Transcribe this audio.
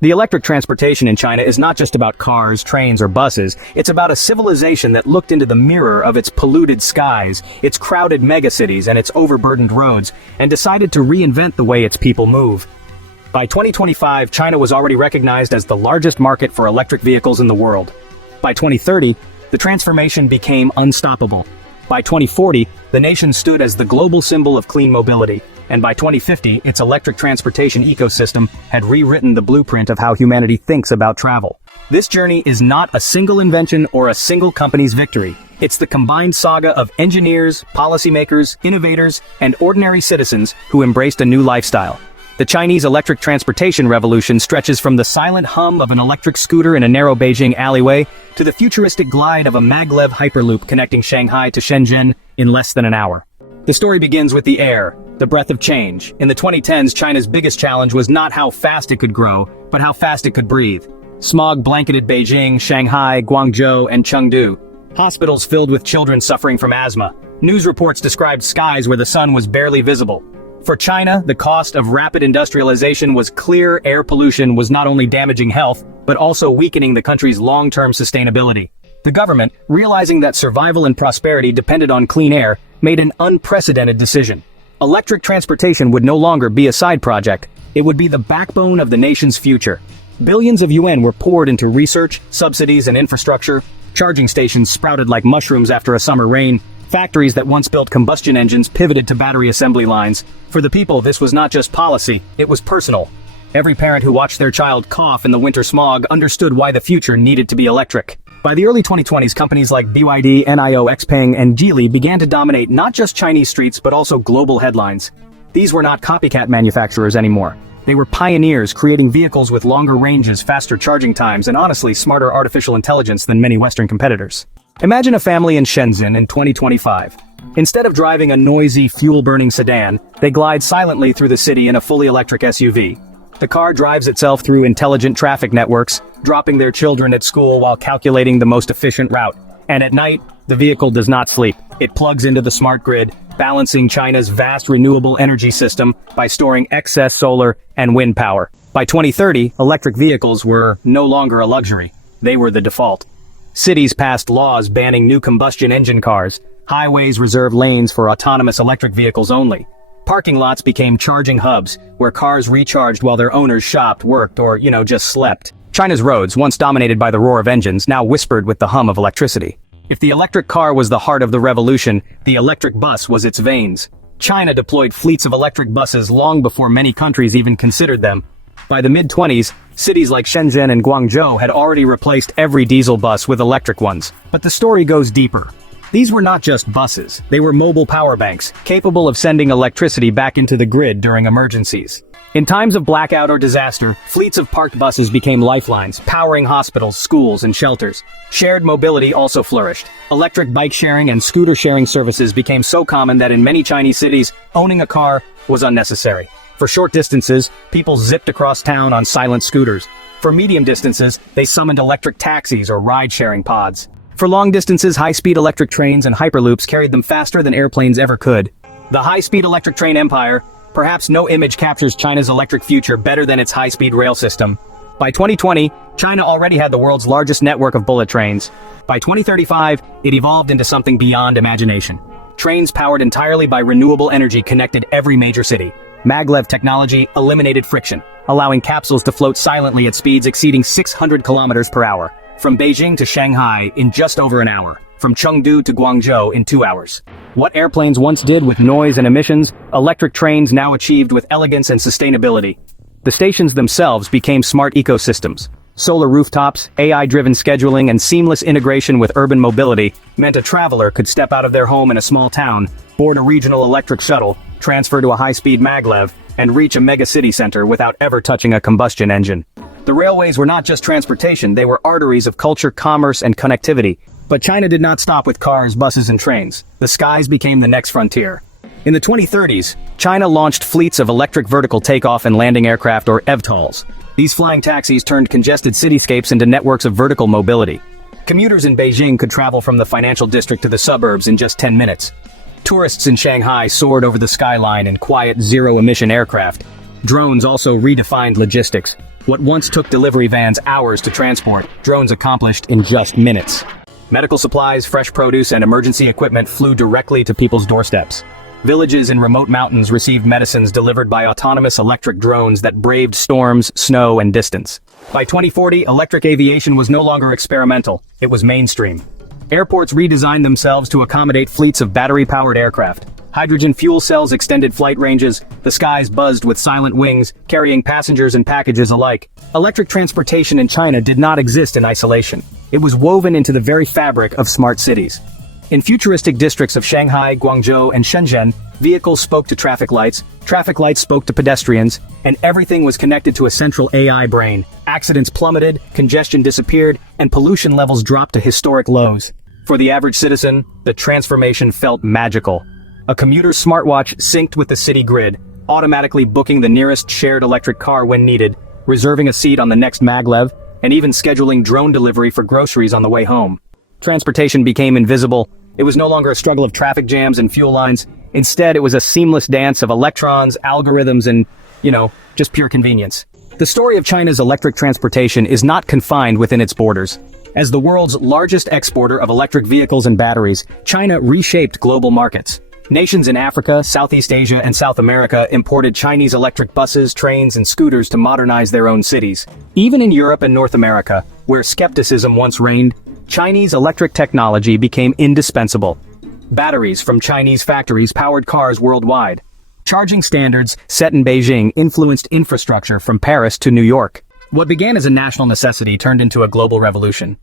The electric transportation in China is not just about cars, trains, or buses. It's about a civilization that looked into the mirror of its polluted skies, its crowded megacities, and its overburdened roads, and decided to reinvent the way its people move. By 2025, China was already recognized as the largest market for electric vehicles in the world. By 2030, the transformation became unstoppable. By 2040, the nation stood as the global symbol of clean mobility. And by 2050, its electric transportation ecosystem had rewritten the blueprint of how humanity thinks about travel. This journey is not a single invention or a single company's victory. It's the combined saga of engineers, policymakers, innovators, and ordinary citizens who embraced a new lifestyle. The Chinese electric transportation revolution stretches from the silent hum of an electric scooter in a narrow Beijing alleyway to the futuristic glide of a maglev hyperloop connecting Shanghai to Shenzhen in less than an hour. The story begins with the air, the breath of change. In the 2010s, China's biggest challenge was not how fast it could grow, but how fast it could breathe. Smog blanketed Beijing, Shanghai, Guangzhou, and Chengdu. Hospitals filled with children suffering from asthma. News reports described skies where the sun was barely visible. For China, the cost of rapid industrialization was clear. Air pollution was not only damaging health, but also weakening the country's long-term sustainability. The government, realizing that survival and prosperity depended on clean air, made an unprecedented decision. Electric transportation would no longer be a side project. It would be the backbone of the nation's future. Billions of yuan were poured into research, subsidies, and infrastructure. Charging stations sprouted like mushrooms after a summer rain. Factories that once built combustion engines pivoted to battery assembly lines. For the people, this was not just policy, it was personal. Every parent who watched their child cough in the winter smog understood why the future needed to be electric. By the early 2020s, companies like BYD, NIO, Xpeng, and Geely began to dominate not just Chinese streets but also global headlines. These were not copycat manufacturers anymore. They were pioneers, creating vehicles with longer ranges, faster charging times, and honestly smarter artificial intelligence than many Western competitors. Imagine a family in Shenzhen in 2025. Instead of driving a noisy, fuel-burning sedan, they glide silently through the city in a fully electric SUV. The car drives itself through intelligent traffic networks, dropping their children at school while calculating the most efficient route. And at night, the vehicle does not sleep. It plugs into the smart grid, balancing China's vast renewable energy system by storing excess solar and wind power. By 2030, electric vehicles were no longer a luxury. They were the default. Cities passed laws banning new combustion engine cars. Highways reserved lanes for autonomous electric vehicles only. Parking lots became charging hubs, where cars recharged while their owners shopped, worked, or, just slept. China's roads, once dominated by the roar of engines, now whispered with the hum of electricity. If the electric car was the heart of the revolution, the electric bus was its veins. China deployed fleets of electric buses long before many countries even considered them. By the mid-20s, cities like Shenzhen and Guangzhou had already replaced every diesel bus with electric ones. But the story goes deeper. These were not just buses, they were mobile power banks, capable of sending electricity back into the grid during emergencies. In times of blackout or disaster, fleets of parked buses became lifelines, powering hospitals, schools, and shelters. Shared mobility also flourished. Electric bike sharing and scooter sharing services became so common that in many Chinese cities, owning a car was unnecessary. For short distances, people zipped across town on silent scooters. For medium distances, they summoned electric taxis or ride-sharing pods. For long distances, high-speed electric trains and hyperloops carried them faster than airplanes ever could. The high-speed electric train empire, perhaps no image captures China's electric future better than its high-speed rail system. By 2020, China already had the world's largest network of bullet trains. By 2035, it evolved into something beyond imagination. Trains powered entirely by renewable energy connected every major city. Maglev technology eliminated friction, allowing capsules to float silently at speeds exceeding 600 kilometers per hour. From Beijing to Shanghai in just over an hour. From Chengdu to Guangzhou in 2 hours. What airplanes once did with noise and emissions, electric trains now achieved with elegance and sustainability. The stations themselves became smart ecosystems. Solar rooftops, AI-driven scheduling, and seamless integration with urban mobility meant a traveler could step out of their home in a small town, board a regional electric shuttle, transfer to a high-speed maglev, and reach a mega-city center without ever touching a combustion engine. The railways were not just transportation, they were arteries of culture, commerce, and connectivity. But China did not stop with cars, buses, and trains. The skies became the next frontier. In the 2030s, China launched fleets of electric vertical takeoff and landing aircraft, or EVTOLs. These flying taxis turned congested cityscapes into networks of vertical mobility. Commuters in Beijing could travel from the financial district to the suburbs in just 10 minutes. Tourists in Shanghai soared over the skyline in quiet, zero-emission aircraft. Drones also redefined logistics. What once took delivery vans hours to transport, drones accomplished in just minutes. Medical supplies, fresh produce, and emergency equipment flew directly to people's doorsteps. Villages in remote mountains received medicines delivered by autonomous electric drones that braved storms, snow, and distance. By 2040, electric aviation was no longer experimental, it was mainstream. Airports redesigned themselves to accommodate fleets of battery-powered aircraft. Hydrogen fuel cells extended flight ranges, the skies buzzed with silent wings, carrying passengers and packages alike. Electric transportation in China did not exist in isolation. It was woven into the very fabric of smart cities. In futuristic districts of Shanghai, Guangzhou, and Shenzhen, vehicles spoke to traffic lights spoke to pedestrians, and everything was connected to a central AI brain. Accidents plummeted, congestion disappeared, and pollution levels dropped to historic lows. For the average citizen, the transformation felt magical. A commuter's smartwatch synced with the city grid, automatically booking the nearest shared electric car when needed, reserving a seat on the next maglev, and even scheduling drone delivery for groceries on the way home. Transportation became invisible. It was no longer a struggle of traffic jams and fuel lines. Instead, it was a seamless dance of electrons, algorithms, and, just pure convenience. The story of China's electric transportation is not confined within its borders. As the world's largest exporter of electric vehicles and batteries, China reshaped global markets. Nations in Africa, Southeast Asia, and South America imported Chinese electric buses, trains, and scooters to modernize their own cities. Even in Europe and North America, where skepticism once reigned, Chinese electric technology became indispensable. Batteries from Chinese factories powered cars worldwide. Charging standards set in Beijing influenced infrastructure from Paris to New York. What began as a national necessity turned into a global revolution.